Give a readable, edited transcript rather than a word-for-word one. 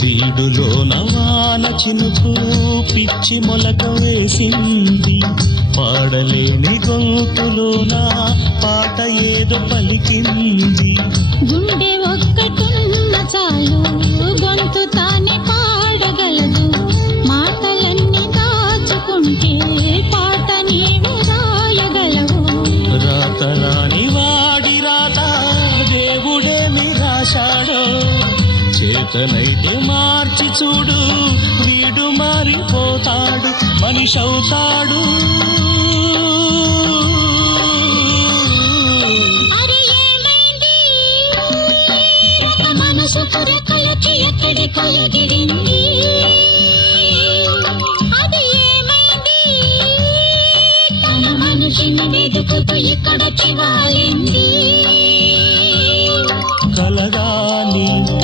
వీడులోన వాన చినుకు పిచ్చి మొలక వేసింది, పాడలేని గొంతులోన పాట ఏదో పలికింది. గుండె ఒక్కటున్న చాలు గొంతు తానే పాడగలదు, మాటలన్నీ దాచుకుంటే పాట నీవు రాయగలవు. రాత రాని వాడి రాత దేవుడేమి రాశాడో, చేతనైతే మార్చి చూడు వీడు మారిపోతాడు, మనిషవుతాడు. అరే ఏమైంది మనసు కొరకలకి ఎక్కడికో ఎగిరింది, అది ఏమైంది తన మనిషిని వెతుకుతూ ఇక్కడొచ్చి వాలింది. కలగా నీవు